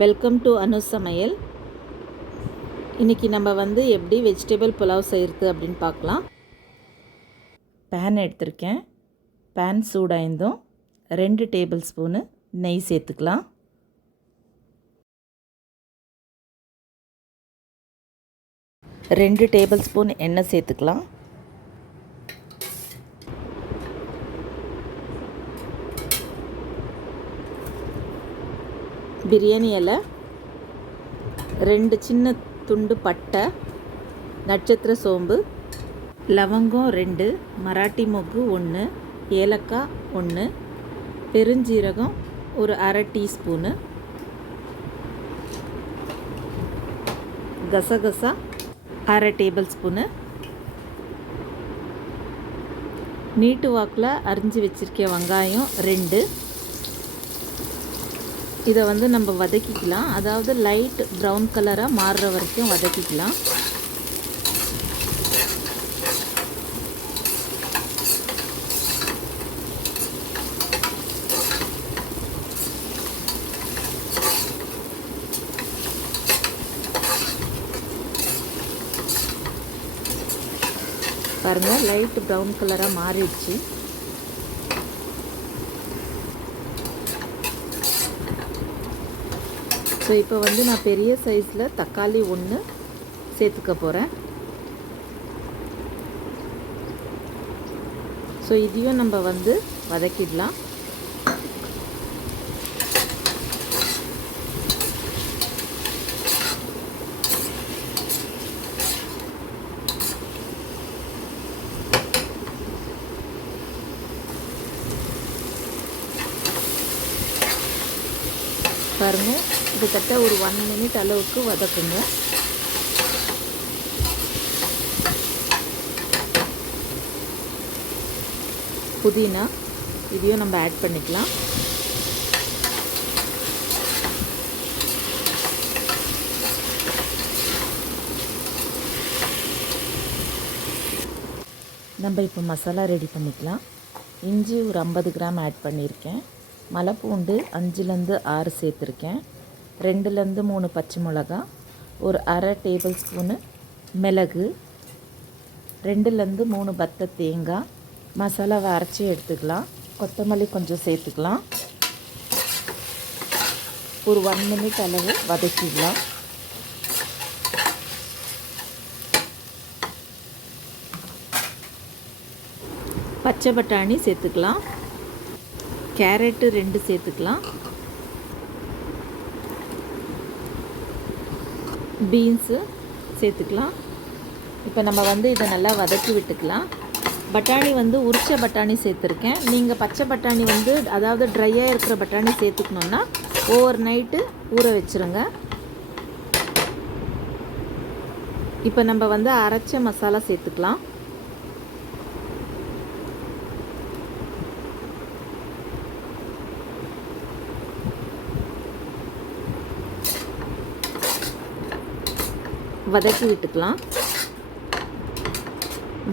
Welcome to அனு சமையல். இன்றைக்கி நம்ம எப்படி வெஜிடபிள் புலாவ் செய்கிறது அப்படின்னு பார்க்கலாம். பேன் எடுத்திருக்கேன். பேன் சூடாயிருந்தும் 2 டேபிள் ஸ்பூனு நெய் சேர்த்துக்கலாம். ரெண்டு டேபிள் ஸ்பூன் எண்ணெய் சேர்த்துக்கலாம். பிரியாணி இலை, 2 சின்ன துண்டு பட்டை, நட்சத்திர சோம்பு, லவங்கம் 2, மராட்டி மொக்கு 1, ஏலக்காய் 1, பெருஞ்சீரகம் ஒரு அரை டீஸ்பூனு, கசகசா அரை டேபிள் ஸ்பூனு, நீட்டு வாக்கில் அரிஞ்சு வச்சுருக்க வெங்காயம் 2. இதை நம்ம வதக்கிக்கலாம். அதாவது லைட் ப்ரௌன் கலராக மாறுற வரைக்கும் வதக்கிக்கலாம். பாருங்கள், லைட் ப்ரௌன் கலராக மாறிடுச்சு. ஸோ இப்போ நான் பெரிய சைஸில் தக்காளி 1 சேர்த்துக்க போகிறேன். ஸோ இதையும் நம்ம வதக்கிடலாம். பாருங்கள், கிட்டத்தட்ட ஒரு 1 மினிட் அளவுக்கு வதக்குங்க. புதினா இதையும் நம்ம ஆட் பண்ணிக்கலாம். நம்ம இப்போ மசாலா ரெடி பண்ணிக்கலாம். இஞ்சி ஒரு 50 கிராம் ஆட் பண்ணியிருக்கேன். மலைப்பூண்டு 5லேருந்து 6 சேர்த்துருக்கேன். 2லேருந்து 3 பச்சை மிளகா, ஒரு அரை டேபிள் ஸ்பூனு மிளகு, 2லேருந்து 3 பத்தை தேங்காய். மசாலாவை அரைச்சி எடுத்துக்கலாம். கொத்தமல்லி கொஞ்சம் சேர்த்துக்கலாம். ஒரு 1 மினிட் அளவு வதக்கிடலாம். பச்சை பட்டாணி சேர்த்துக்கலாம். கேரட்டு 2 சேர்த்துக்கலாம். பீன்ஸு சேர்த்துக்கலாம். இப்போ நம்ம இதை நல்லா வதக்கி விட்டுக்கலாம். பட்டாணி உரிச்ச பட்டாணி சேர்த்துருக்கேன். நீங்கள் பச்சை பட்டாணி அதாவது ட்ரையாக இருக்கிற பட்டாணி சேர்த்துக்கணுன்னா ஓவர் நைட்டு ஊற வச்சுருங்க. இப்போ நம்ம அரைச்ச மசாலா சேர்த்துக்கலாம். வதக்கி விட்டுக்கலாம்.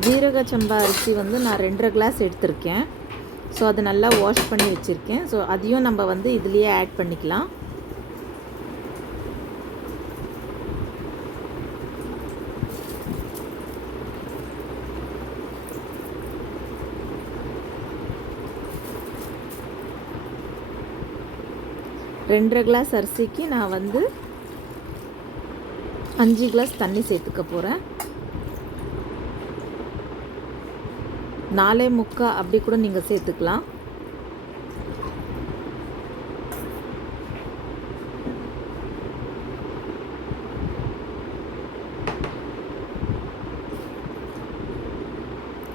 ஜீரக சம்பா அரிசி நான் 2.5 கிளாஸ் எடுத்திருக்கேன். ஸோ அதை நல்லா வாஷ் பண்ணி வச்சுருக்கேன். ஸோ அதையும் நம்ம இதுலேயே ஆட் பண்ணிக்கலாம். ரெண்டரை கிளாஸ் அரிசிக்கு நான் 5 கிளாஸ் தண்ணி சேர்த்துக்க போகிறேன். 4.25 அப்படி கூட நீங்கள் சேர்த்துக்கலாம்.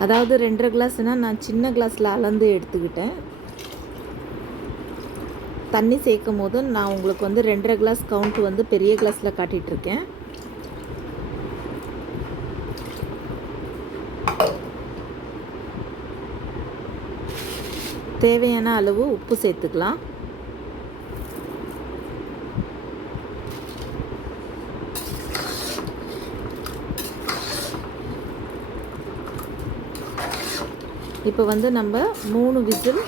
அதாவது 2.5 கிளாஸ்னால் நான் சின்ன கிளாஸில் அளந்து எடுத்துக்கிட்டேன். தண்ணி சேர்க்கும் போது நான் உங்களுக்கு 2.5 கிளாஸ் கவுண்ட் பெரிய கிளாஸில் காட்டிகிட்ருக்கேன். தேவையான அளவு உப்பு சேர்த்துக்கலாம். இப்போ நம்ம 3 விசில்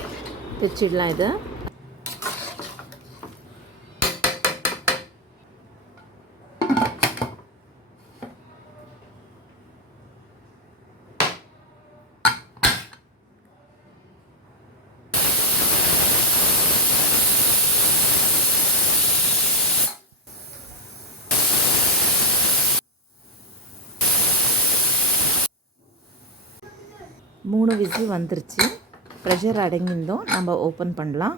வச்சிடலாம். இதை 3 விசில் வந்துருச்சு. ப்ரெஷர் அடங்கியிருந்தோம். நம்ம ஓப்பன் பண்ணலாம்.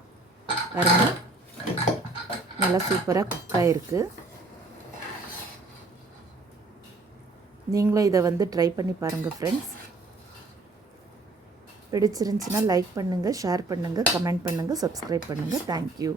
பாருங்க, நல்லா சூப்பராக குக் ஆகிருக்கு. நீங்களும் இதை ட்ரை பண்ணி பாருங்கள் ஃப்ரெண்ட்ஸ். பிடிச்சிருந்துச்சின்னா லைக் பண்ணுங்கள், ஷேர் பண்ணுங்கள், கமெண்ட் பண்ணுங்கள், சப்ஸ்கிரைப் பண்ணுங்கள். தேங்க்யூ.